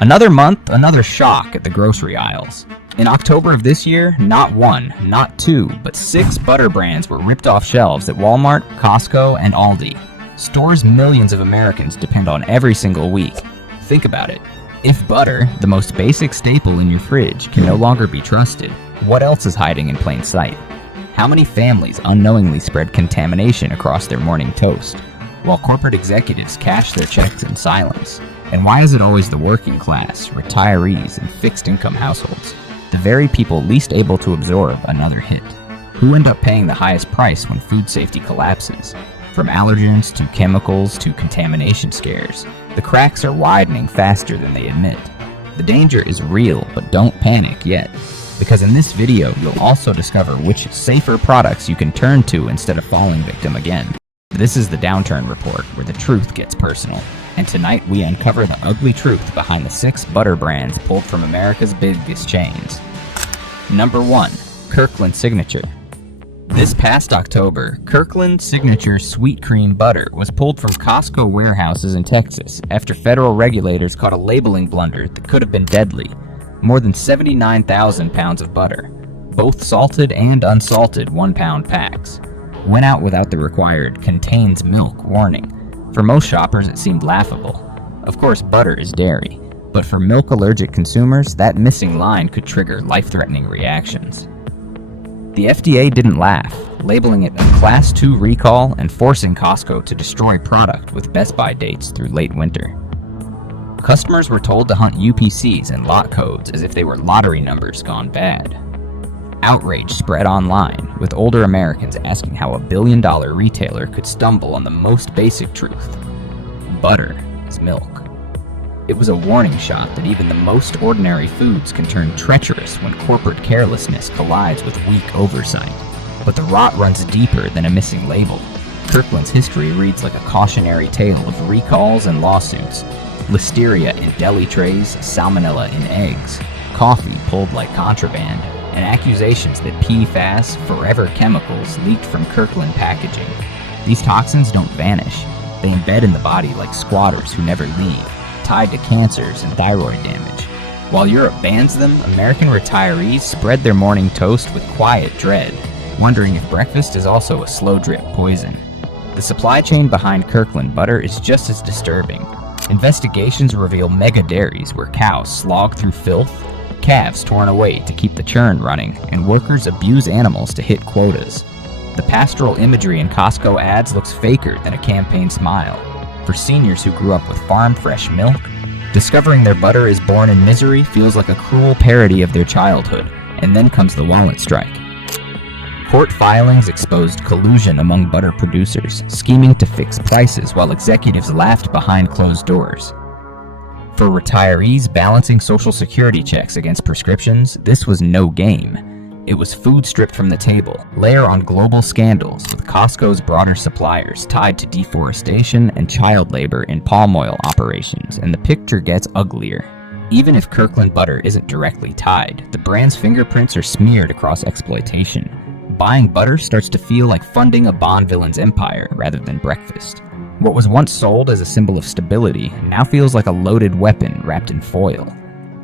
Another month, another shock at the grocery aisles. In October of this year, not one, not two, but 6 butter brands were ripped off shelves at Walmart, Costco, and Aldi. Stores millions of Americans depend on every single week. Think about it. If butter, the most basic staple in your fridge, can no longer be trusted, what else is hiding in plain sight? How many families unknowingly spread contamination across their morning toast, while corporate executives cash their checks in silence? And why is it always the working class, retirees, and fixed-income households, the very people least able to absorb another hit, who end up paying the highest price when food safety collapses? From allergens to chemicals to contamination scares, the cracks are widening faster than they admit. The danger is real, but don't panic yet, because in this video you'll also discover which safer products you can turn to instead of falling victim again. This is the Downturn Report, where the truth gets personal. And tonight we uncover the ugly truth behind the 6 butter brands pulled from America's biggest chains. Number 1. Kirkland Signature. This past October, Kirkland Signature Sweet Cream Butter was pulled from Costco warehouses in Texas after federal regulators caught a labeling blunder that could have been deadly. More than 79,000 pounds of butter, both salted and unsalted 1-pound packs, went out without the required "contains milk" warning. For most shoppers, it seemed laughable. Of course, butter is dairy, but for milk-allergic consumers, that missing line could trigger life-threatening reactions. The FDA didn't laugh, labeling it a Class 2 recall and forcing Costco to destroy product with Best Buy dates through late winter. Customers were told to hunt UPCs and lot codes as if they were lottery numbers gone bad. Outrage spread online, with older Americans asking how a billion-dollar retailer could stumble on the most basic truth: butter is milk. It was a warning shot that even the most ordinary foods can turn treacherous when corporate carelessness collides with weak oversight. But the rot runs deeper than a missing label. Kirkland's history reads like a cautionary tale of recalls and lawsuits, listeria in deli trays, salmonella in eggs, coffee pulled like contraband, and accusations that PFAS, forever chemicals, leaked from Kirkland packaging. These toxins don't vanish. They embed in the body like squatters who never leave, tied to cancers and thyroid damage. While Europe bans them, American retirees spread their morning toast with quiet dread, wondering if breakfast is also a slow-drip poison. The supply chain behind Kirkland butter is just as disturbing. Investigations reveal mega dairies where cows slog through filth, calves torn away to keep the churn running, and workers abuse animals to hit quotas. The pastoral imagery in Costco ads looks faker than a campaign smile. For seniors who grew up with farm-fresh milk, discovering their butter is born in misery feels like a cruel parody of their childhood, and then comes the wallet strike. Court filings exposed collusion among butter producers, scheming to fix prices while executives laughed behind closed doors. For retirees balancing Social Security checks against prescriptions, this was no game. It was food stripped from the table, layer on global scandals with Costco's broader suppliers tied to deforestation and child labor in palm oil operations, and the picture gets uglier. Even if Kirkland butter isn't directly tied, the brand's fingerprints are smeared across exploitation. Buying butter starts to feel like funding a Bond villain's empire rather than breakfast. What was once sold as a symbol of stability now feels like a loaded weapon wrapped in foil.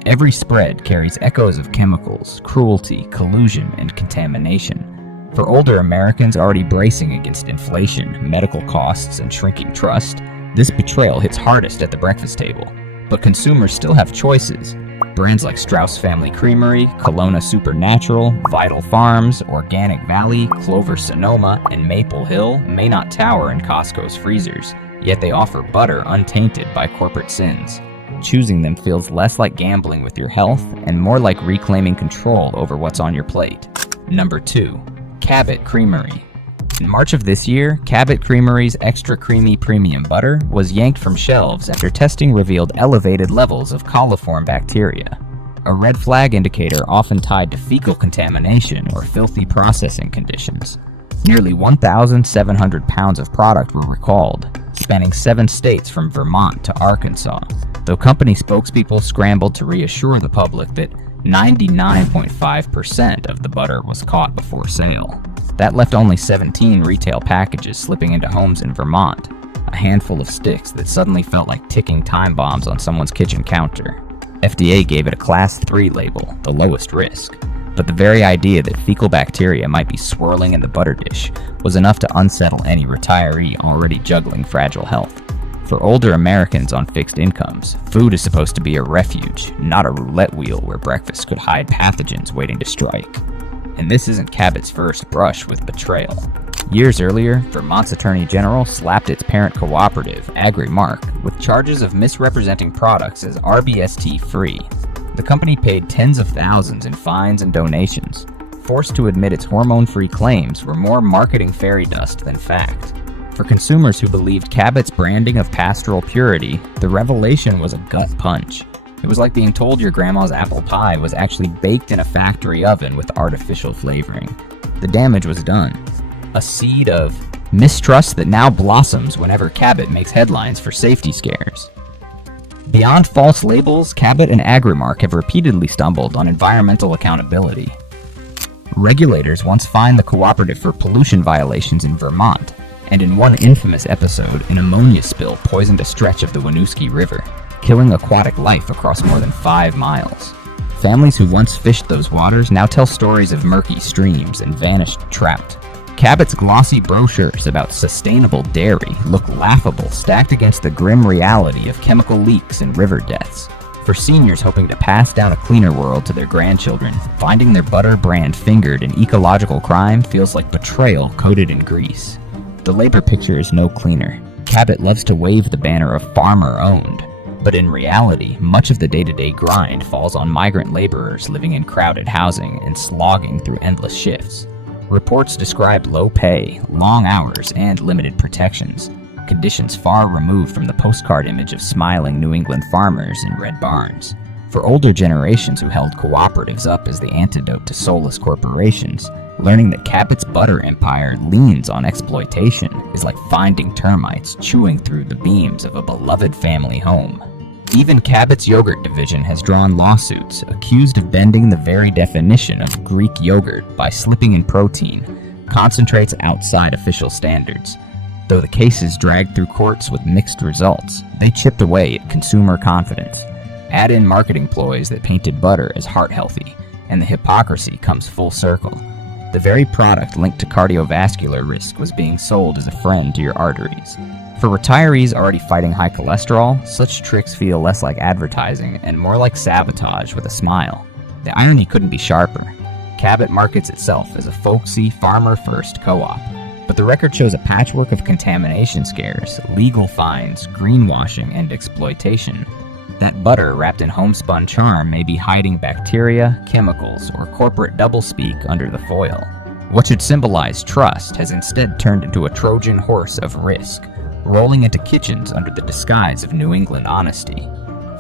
Every spread carries echoes of chemicals, cruelty, collusion, and contamination. For older Americans already bracing against inflation, medical costs, and shrinking trust, this betrayal hits hardest at the breakfast table. But consumers still have choices. Brands like Strauss Family Creamery, Kelowna Supernatural, Vital Farms, Organic Valley, Clover Sonoma, and Maple Hill may not tower in Costco's freezers, yet they offer butter untainted by corporate sins. Choosing them feels less like gambling with your health and more like reclaiming control over what's on your plate. Number 2. Cabot Creamery. In March of this year, Cabot Creamery's extra creamy premium butter was yanked from shelves after testing revealed elevated levels of coliform bacteria, a red flag indicator often tied to fecal contamination or filthy processing conditions. Nearly 1,700 pounds of product were recalled, spanning 7 states from Vermont to Arkansas, though company spokespeople scrambled to reassure the public that 99.5% of the butter was caught before sale. That left only 17 retail packages slipping into homes in Vermont, a handful of sticks that suddenly felt like ticking time bombs on someone's kitchen counter. FDA gave it a Class 3 label, the lowest risk. But the very idea that fecal bacteria might be swirling in the butter dish was enough to unsettle any retiree already juggling fragile health. For older Americans on fixed incomes, food is supposed to be a refuge, not a roulette wheel where breakfast could hide pathogens waiting to strike. And this isn't Cabot's first brush with betrayal. Years earlier, Vermont's Attorney General slapped its parent cooperative, Agri-Mark, with charges of misrepresenting products as RBST-free. The company paid tens of thousands in fines and donations, forced to admit its hormone-free claims were more marketing fairy dust than fact. For consumers who believed Cabot's branding of pastoral purity, the revelation was a gut punch. It was like being told your grandma's apple pie was actually baked in a factory oven with artificial flavoring. The damage was done. A seed of mistrust that now blossoms whenever Cabot makes headlines for safety scares. Beyond false labels, Cabot and Agri-Mark have repeatedly stumbled on environmental accountability. Regulators once fined the cooperative for pollution violations in Vermont, and in one infamous episode, an ammonia spill poisoned a stretch of the Winooski River, killing aquatic life across more than 5 miles. Families who once fished those waters now tell stories of murky streams and vanished trout. Cabot's glossy brochures about sustainable dairy look laughable stacked against the grim reality of chemical leaks and river deaths. For seniors hoping to pass down a cleaner world to their grandchildren, finding their butter brand fingered in ecological crime feels like betrayal coated in grease. The labor picture is no cleaner. Cabot loves to wave the banner of farmer-owned, but in reality, much of the day-to-day grind falls on migrant laborers living in crowded housing and slogging through endless shifts. Reports describe low pay, long hours, and limited protections, conditions far removed from the postcard image of smiling New England farmers in red barns. For older generations who held cooperatives up as the antidote to soulless corporations, learning that Cabot's butter empire leans on exploitation is like finding termites chewing through the beams of a beloved family home. Even Cabot's yogurt division has drawn lawsuits, accused of bending the very definition of Greek yogurt by slipping in protein, concentrates outside official standards. Though the cases dragged through courts with mixed results, they chipped away at consumer confidence. Add in marketing ploys that painted butter as heart-healthy, and the hypocrisy comes full circle. The very product linked to cardiovascular risk was being sold as a friend to your arteries. For retirees already fighting high cholesterol, such tricks feel less like advertising and more like sabotage with a smile. The irony couldn't be sharper. Cabot markets itself as a folksy, farmer-first co-op, but the record shows a patchwork of contamination scares, legal fines, greenwashing, and exploitation. That butter wrapped in homespun charm may be hiding bacteria, chemicals, or corporate doublespeak under the foil. What should symbolize trust has instead turned into a Trojan horse of risk, rolling into kitchens under the disguise of New England honesty.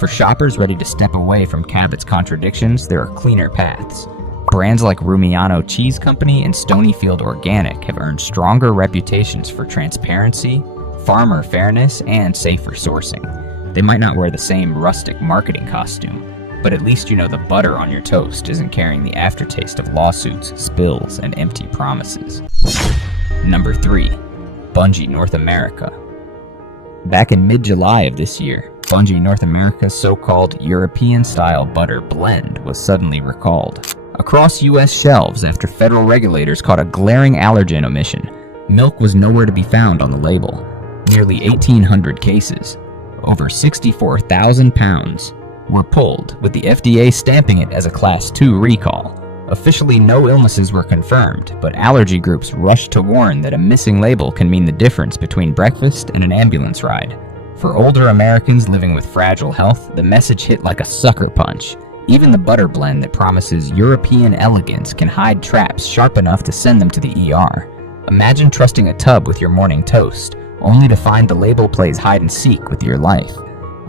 For shoppers ready to step away from Cabot's contradictions, there are cleaner paths. Brands like Rumiano Cheese Company and Stonyfield Organic have earned stronger reputations for transparency, farmer fairness, and safer sourcing. They might not wear the same rustic marketing costume, but at least you know the butter on your toast isn't carrying the aftertaste of lawsuits, spills, and empty promises. Number 3. Bunge North America. Back in mid-July of this year, Bunge North America's so-called European-style butter blend was suddenly recalled. Across U.S. shelves after federal regulators caught a glaring allergen omission, milk was nowhere to be found on the label. Nearly 1,800 cases, over 64,000 pounds, were pulled, with the FDA stamping it as a Class 2 recall. Officially, no illnesses were confirmed, but allergy groups rushed to warn that a missing label can mean the difference between breakfast and an ambulance ride. For older Americans living with fragile health, the message hit like a sucker punch. Even the butter blend that promises European elegance can hide traps sharp enough to send them to the ER. Imagine trusting a tub with your morning toast, only to find the label plays hide and seek with your life.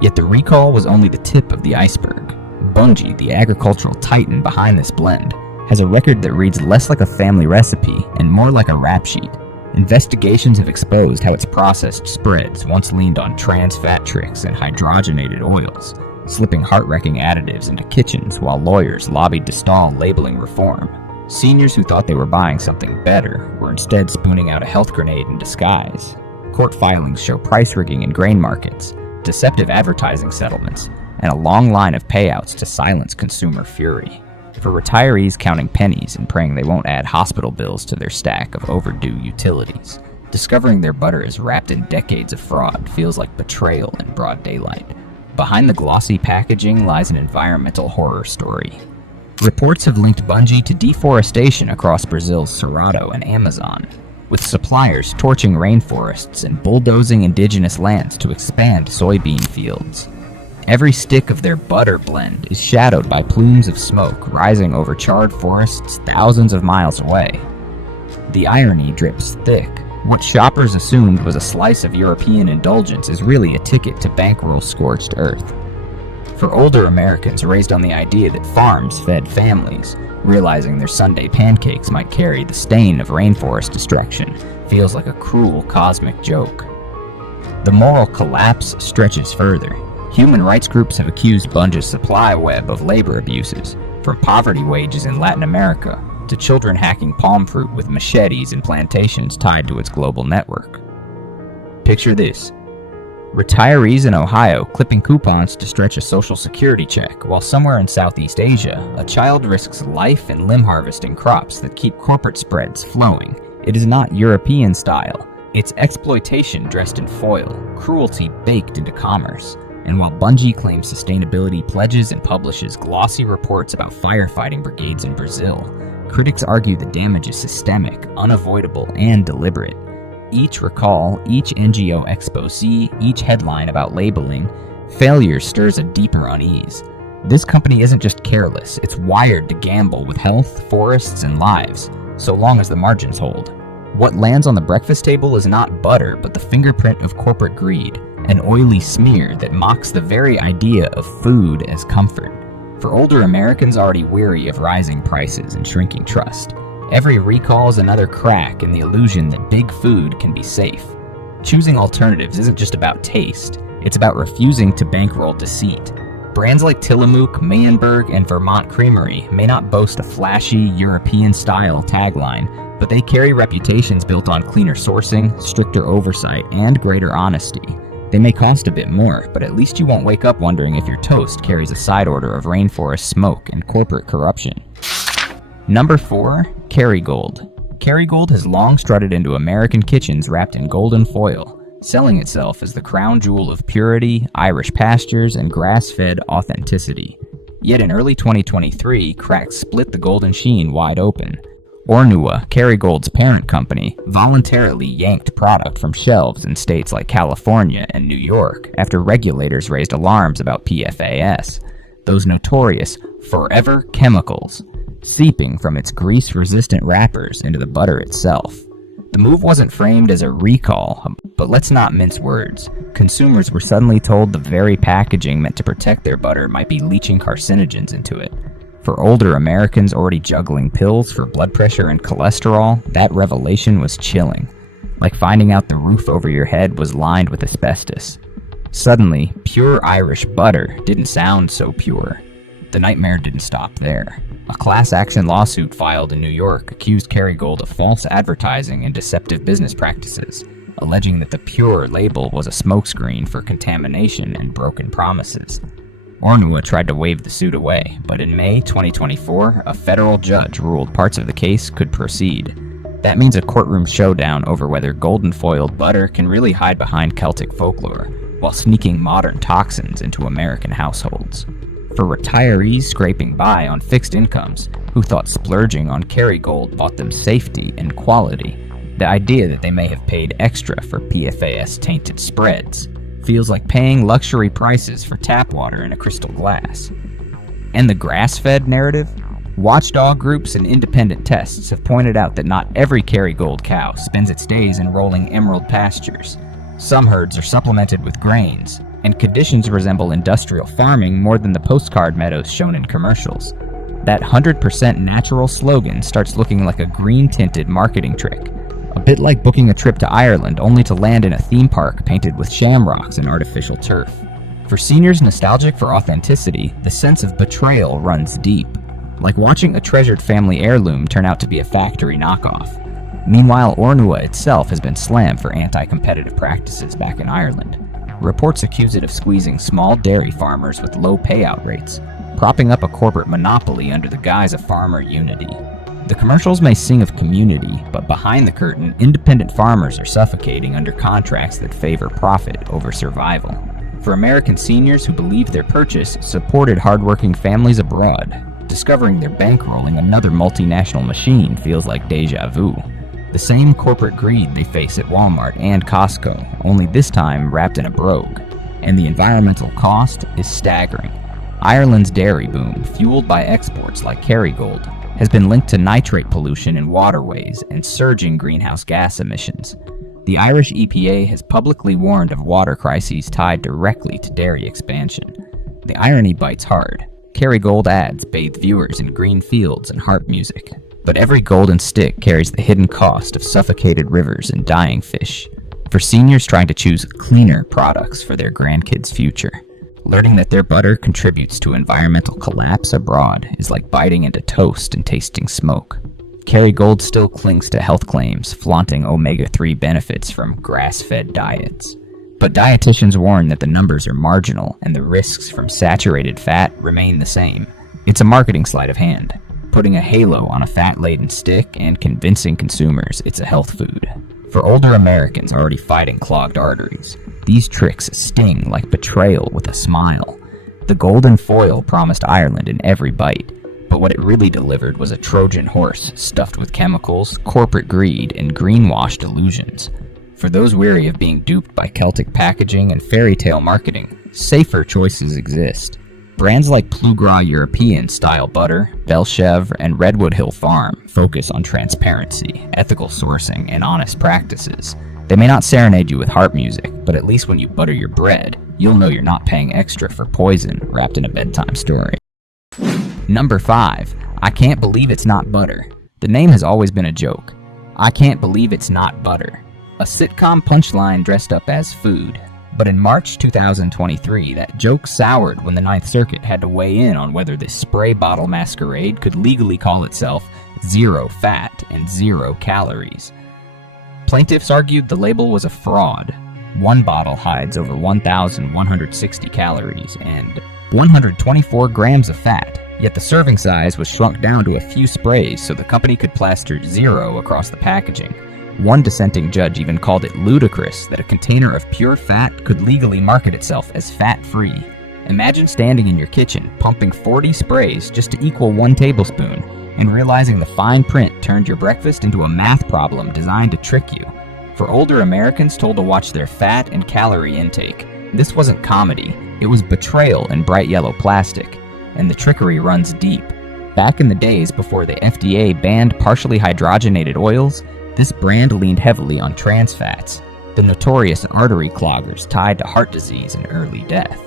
Yet the recall was only the tip of the iceberg. Bunge, the agricultural titan behind this blend, has a record that reads less like a family recipe and more like a rap sheet. Investigations have exposed how its processed spreads once leaned on trans fat tricks and hydrogenated oils, slipping heart-wrecking additives into kitchens while lawyers lobbied to stall labeling reform. Seniors who thought they were buying something better were instead spooning out a health grenade in disguise. Court filings show price rigging in grain markets, deceptive advertising settlements, and a long line of payouts to silence consumer fury. For retirees counting pennies and praying they won't add hospital bills to their stack of overdue utilities, discovering their butter is wrapped in decades of fraud feels like betrayal in broad daylight. Behind the glossy packaging lies an environmental horror story. Reports have linked Bunge to deforestation across Brazil's Cerrado and Amazon, with suppliers torching rainforests and bulldozing indigenous lands to expand soybean fields. Every stick of their butter blend is shadowed by plumes of smoke rising over charred forests thousands of miles away. The irony drips thick. What shoppers assumed was a slice of European indulgence is really a ticket to bankroll scorched earth. For older Americans raised on the idea that farms fed families, realizing their Sunday pancakes might carry the stain of rainforest destruction feels like a cruel cosmic joke. The moral collapse stretches further. Human rights groups have accused Bunge's supply web of labor abuses, from poverty wages in Latin America to children hacking palm fruit with machetes in plantations tied to its global network. Picture this. Retirees in Ohio clipping coupons to stretch a social security check, while somewhere in Southeast Asia, a child risks life and limb harvesting crops that keep corporate spreads flowing. It is not European style. It's exploitation dressed in foil, cruelty baked into commerce. And while Bunge claims sustainability pledges and publishes glossy reports about firefighting brigades in Brazil, critics argue the damage is systemic, unavoidable, and deliberate. Each recall, each NGO exposé, each headline about labeling, failure stirs a deeper unease. This company isn't just careless, it's wired to gamble with health, forests, and lives, so long as the margins hold. What lands on the breakfast table is not butter, but the fingerprint of corporate greed, an oily smear that mocks the very idea of food as comfort. For older Americans already weary of rising prices and shrinking trust, every recall is another crack in the illusion that big food can be safe. Choosing alternatives isn't just about taste, it's about refusing to bankroll deceit. Brands like Tillamook, Meyenberg, and Vermont Creamery may not boast a flashy, European-style tagline, but they carry reputations built on cleaner sourcing, stricter oversight, and greater honesty. They may cost a bit more, but at least you won't wake up wondering if your toast carries a side order of rainforest smoke and corporate corruption. Number 4, Kerrygold. Kerrygold has long strutted into American kitchens wrapped in golden foil, selling itself as the crown jewel of purity, Irish pastures, and grass-fed authenticity. Yet in early 2023, cracks split the golden sheen wide open. Ornua, Kerrygold's parent company, voluntarily yanked product from shelves in states like California and New York after regulators raised alarms about PFAS, those notorious forever chemicals, seeping from its grease-resistant wrappers into the butter itself. The move wasn't framed as a recall, but let's not mince words. Consumers were suddenly told the very packaging meant to protect their butter might be leaching carcinogens into it. For older Americans already juggling pills for blood pressure and cholesterol, that revelation was chilling, like finding out the roof over your head was lined with asbestos. Suddenly, pure Irish butter didn't sound so pure. The nightmare didn't stop there. A class action lawsuit filed in New York accused Kerrygold of false advertising and deceptive business practices, alleging that the pure label was a smokescreen for contamination and broken promises. Ornua tried to wave the suit away, but in May 2024, a federal judge ruled parts of the case could proceed. That means a courtroom showdown over whether golden foiled butter can really hide behind Celtic folklore, while sneaking modern toxins into American households. For retirees scraping by on fixed incomes who thought splurging on Kerrygold bought them safety and quality, the idea that they may have paid extra for PFAS-tainted spreads feels like paying luxury prices for tap water in a crystal glass. And the grass-fed narrative? Watchdog groups and independent tests have pointed out that not every Kerrygold cow spends its days in rolling emerald pastures. Some herds are supplemented with grains, and conditions resemble industrial farming more than the postcard meadows shown in commercials. That 100% natural slogan starts looking like a green-tinted marketing trick, a bit like booking a trip to Ireland only to land in a theme park painted with shamrocks and artificial turf. For seniors nostalgic for authenticity, the sense of betrayal runs deep, like watching a treasured family heirloom turn out to be a factory knockoff. Meanwhile, Ornua itself has been slammed for anti-competitive practices back in Ireland. reports accuse it of squeezing small dairy farmers with low payout rates, propping up a corporate monopoly under the guise of farmer unity. The commercials may sing of community, but behind the curtain, independent farmers are suffocating under contracts that favor profit over survival. For American seniors who believe their purchase supported hardworking families abroad, discovering they're bankrolling another multinational machine feels like deja vu. The same corporate greed they face at Walmart and Costco, only this time wrapped in a brogue. And the environmental cost is staggering. Ireland's dairy boom, fueled by exports like Kerrygold, has been linked to nitrate pollution in waterways and surging greenhouse gas emissions. The Irish EPA has publicly warned of water crises tied directly to dairy expansion. The irony bites hard. Kerrygold ads bathe viewers in green fields and harp music. But every golden stick carries the hidden cost of suffocated rivers and dying fish. For seniors trying to choose cleaner products for their grandkids' future, learning that their butter contributes to environmental collapse abroad is like biting into toast and tasting smoke. Kerrygold still clings to health claims, flaunting omega-3 benefits from grass-fed diets. But dietitians warn that the numbers are marginal and the risks from saturated fat remain the same. It's a marketing sleight of hand, putting a halo on a fat-laden stick and convincing consumers it's a health food. For older Americans already fighting clogged arteries, these tricks sting like betrayal with a smile. The golden foil promised Ireland in every bite, but what it really delivered was a Trojan horse stuffed with chemicals, corporate greed, and greenwashed illusions. For those weary of being duped by Celtic packaging and fairy tale marketing, safer choices exist. Brands like Plugras European-style butter, Belchevre, and Redwood Hill Farm focus on transparency, ethical sourcing, and honest practices. They may not serenade you with harp music, but at least when you butter your bread, you'll know you're not paying extra for poison wrapped in a bedtime story. Number 5. I Can't Believe It's Not Butter. The name has always been a joke. I can't believe it's not butter. A sitcom punchline dressed up as food. But in March 2023, that joke soured when the Ninth Circuit had to weigh in on whether this spray bottle masquerade could legally call itself zero fat and 0 calories. Plaintiffs argued the label was a fraud. One bottle hides over 1,160 calories and 124 grams of fat, yet the serving size was shrunk down to a few sprays so the company could plaster 0 across the packaging. One dissenting judge even called it ludicrous that a container of pure fat could legally market itself as fat-free. Imagine standing in your kitchen, pumping 40 sprays just to equal 1 tablespoon, and realizing the fine print turned your breakfast into a math problem designed to trick you. For older Americans told to watch their fat and calorie intake, this wasn't comedy, it was betrayal in bright yellow plastic, and the trickery runs deep. Back in the days before the FDA banned partially hydrogenated oils, this brand leaned heavily on trans fats, the notorious artery cloggers tied to heart disease and early death.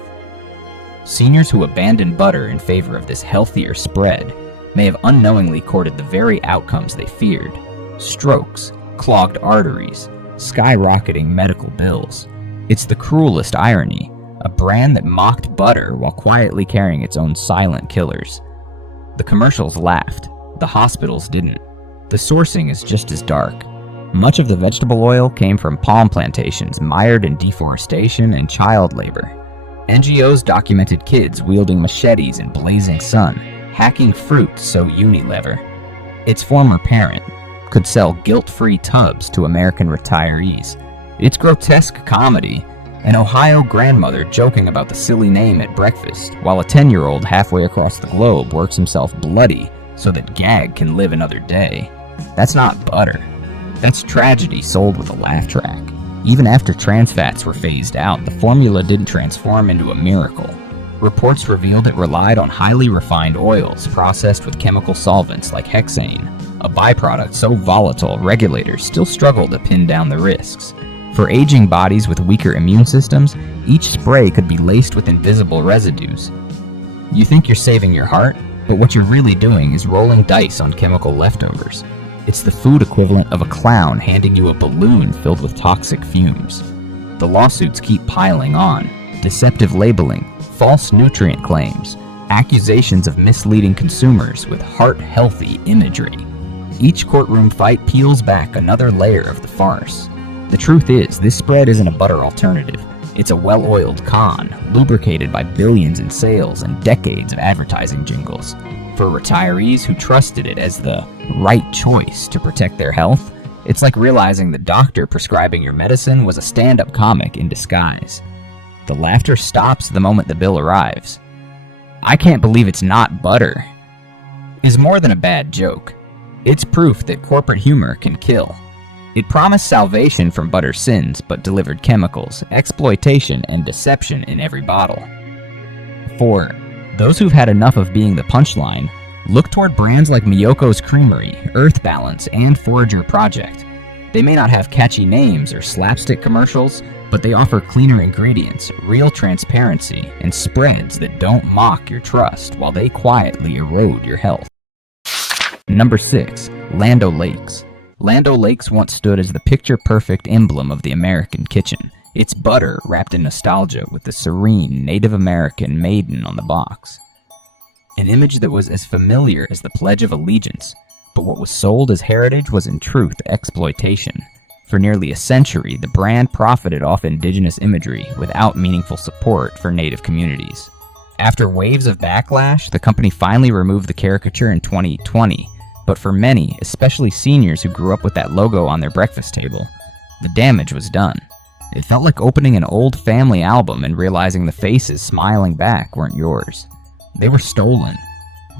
Seniors who abandoned butter in favor of this healthier spread may have unknowingly courted the very outcomes they feared: strokes, clogged arteries, skyrocketing medical bills. It's the cruelest irony, a brand that mocked butter while quietly carrying its own silent killers. The commercials laughed, the hospitals didn't. The sourcing is just as dark. Much of the vegetable oil came from palm plantations mired in deforestation and child labor. NGOs documented kids wielding machetes in blazing sun, hacking fruit so Unilever, its former parent, could sell guilt-free tubs to American retirees. It's grotesque comedy, an Ohio grandmother joking about the silly name at breakfast, while a 10-year-old halfway across the globe works himself bloody so that Gag can live another day. That's not butter. That's tragedy sold with a laugh track. Even after trans fats were phased out, the formula didn't transform into a miracle. Reports revealed it relied on highly refined oils processed with chemical solvents like hexane, a byproduct so volatile regulators still struggle to pin down the risks. For aging bodies with weaker immune systems, each spray could be laced with invisible residues. You think you're saving your heart, but what you're really doing is rolling dice on chemical leftovers. It's the food equivalent of a clown handing you a balloon filled with toxic fumes. The lawsuits keep piling on. Deceptive labeling, false nutrient claims, accusations of misleading consumers with heart-healthy imagery. Each courtroom fight peels back another layer of the farce. The truth is, this spread isn't a butter alternative. It's a well-oiled con, lubricated by billions in sales and decades of advertising jingles. For retirees who trusted it as the right choice to protect their health, it's like realizing the doctor prescribing your medicine was a stand-up comic in disguise. The laughter stops the moment the bill arrives. "I can't believe it's not butter," is more than a bad joke. It's proof that corporate humor can kill. It promised salvation from butter's sins, but delivered chemicals, exploitation, and deception in every bottle. For those who've had enough of being the punchline, look toward brands like Miyoko's Creamery, Earth Balance, and Forager Project. They may not have catchy names or slapstick commercials, but they offer cleaner ingredients, real transparency, and spreads that don't mock your trust while they quietly erode your health. Number 6. Land O'Lakes. Land O'Lakes once stood as the picture-perfect emblem of the American kitchen. It's butter wrapped in nostalgia with the serene Native American maiden on the box. An image that was as familiar as the Pledge of Allegiance, but what was sold as heritage was in truth exploitation. For nearly a century, the brand profited off indigenous imagery without meaningful support for Native communities. After waves of backlash, the company finally removed the caricature in 2020, but for many, especially seniors who grew up with that logo on their breakfast table, the damage was done. It felt like opening an old family album and realizing the faces smiling back weren't yours. They were stolen.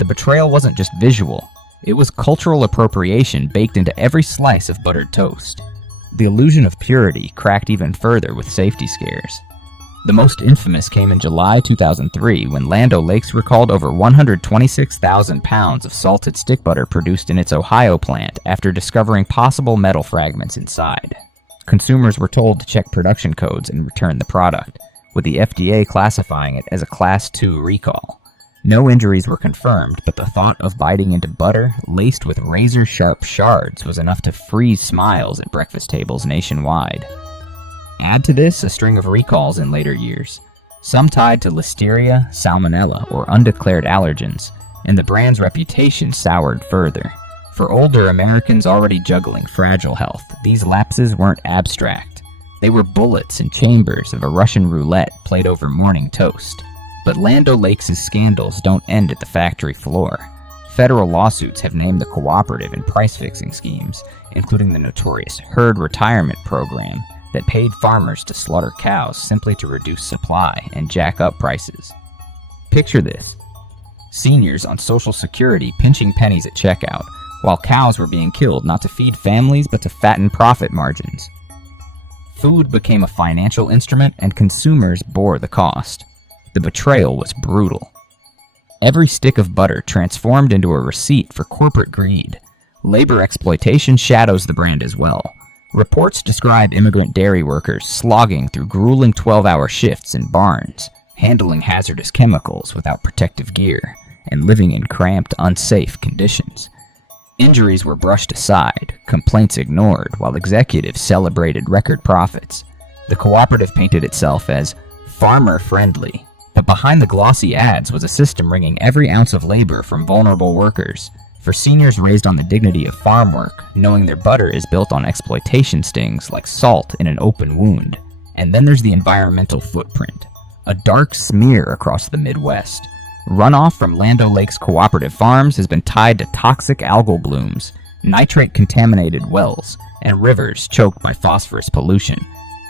The betrayal wasn't just visual, it was cultural appropriation baked into every slice of buttered toast. The illusion of purity cracked even further with safety scares. The most infamous came in July 2003 when Land O'Lakes recalled over 126,000 pounds of salted stick butter produced in its Ohio plant after discovering possible metal fragments inside. Consumers were told to check production codes and return the product, with the FDA classifying it as a Class 2 recall. No injuries were confirmed, but the thought of biting into butter laced with razor-sharp shards was enough to freeze smiles at breakfast tables nationwide. Add to this a string of recalls in later years, some tied to listeria, salmonella, or undeclared allergens, and the brand's reputation soured further. For older Americans already juggling fragile health, these lapses weren't abstract. They were bullets and chambers of a Russian roulette played over morning toast. But Land O'Lakes' scandals don't end at the factory floor. Federal lawsuits have named the cooperative in price-fixing schemes, including the notorious herd retirement program that paid farmers to slaughter cows simply to reduce supply and jack up prices. Picture this: seniors on Social Security pinching pennies at checkout, while cows were being killed not to feed families but to fatten profit margins. Food became a financial instrument and consumers bore the cost. The betrayal was brutal. Every stick of butter transformed into a receipt for corporate greed. Labor exploitation shadows the brand as well. Reports describe immigrant dairy workers slogging through grueling 12-hour shifts in barns, handling hazardous chemicals without protective gear, and living in cramped, unsafe conditions. Injuries were brushed aside, complaints ignored, while executives celebrated record profits. The cooperative painted itself as farmer-friendly, but behind the glossy ads was a system wringing every ounce of labor from vulnerable workers. For seniors raised on the dignity of farm work, knowing their butter is built on exploitation stings like salt in an open wound. And then there's the environmental footprint, a dark smear across the Midwest. Runoff from Land O'Lakes cooperative farms has been tied to toxic algal blooms, nitrate-contaminated wells, and rivers choked by phosphorus pollution.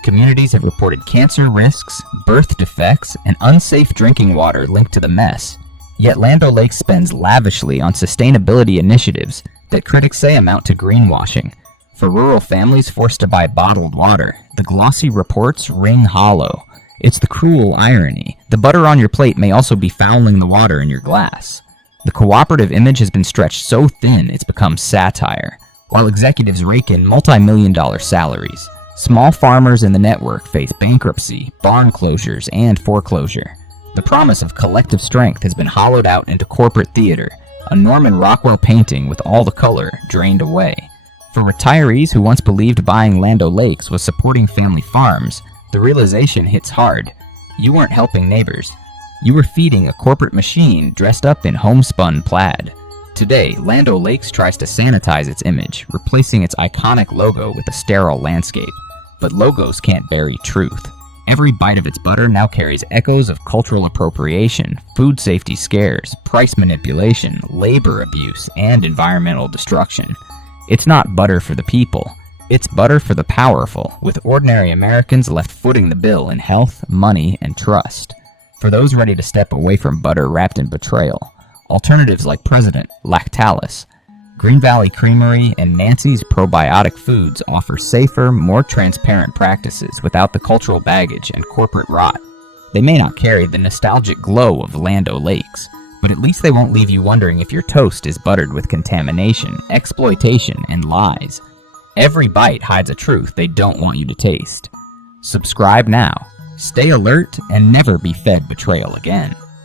Communities have reported cancer risks, birth defects, and unsafe drinking water linked to the mess. Yet Land O'Lakes spends lavishly on sustainability initiatives that critics say amount to greenwashing. For rural families forced to buy bottled water, the glossy reports ring hollow. It's the cruel irony. The butter on your plate may also be fouling the water in your glass. The cooperative image has been stretched so thin it's become satire. While executives rake in multi-million-dollar salaries, small farmers in the network face bankruptcy, barn closures, and foreclosure. The promise of collective strength has been hollowed out into corporate theater, a Norman Rockwell painting with all the color drained away. For retirees who once believed buying Land O'Lakes was supporting family farms, the realization hits hard. You weren't helping neighbors. You were feeding a corporate machine dressed up in homespun plaid. Today, Land O'Lakes tries to sanitize its image, replacing its iconic logo with a sterile landscape. But logos can't bury truth. Every bite of its butter now carries echoes of cultural appropriation, food safety scares, price manipulation, labor abuse, and environmental destruction. It's not butter for the people. It's butter for the powerful, with ordinary Americans left footing the bill in health, money, and trust. For those ready to step away from butter wrapped in betrayal, alternatives like President, Lactalis, Green Valley Creamery, and Nancy's Probiotic Foods offer safer, more transparent practices without the cultural baggage and corporate rot. They may not carry the nostalgic glow of Land O'Lakes, but at least they won't leave you wondering if your toast is buttered with contamination, exploitation, and lies. Every bite hides a truth they don't want you to taste. Subscribe now. Stay alert and never be fed betrayal again.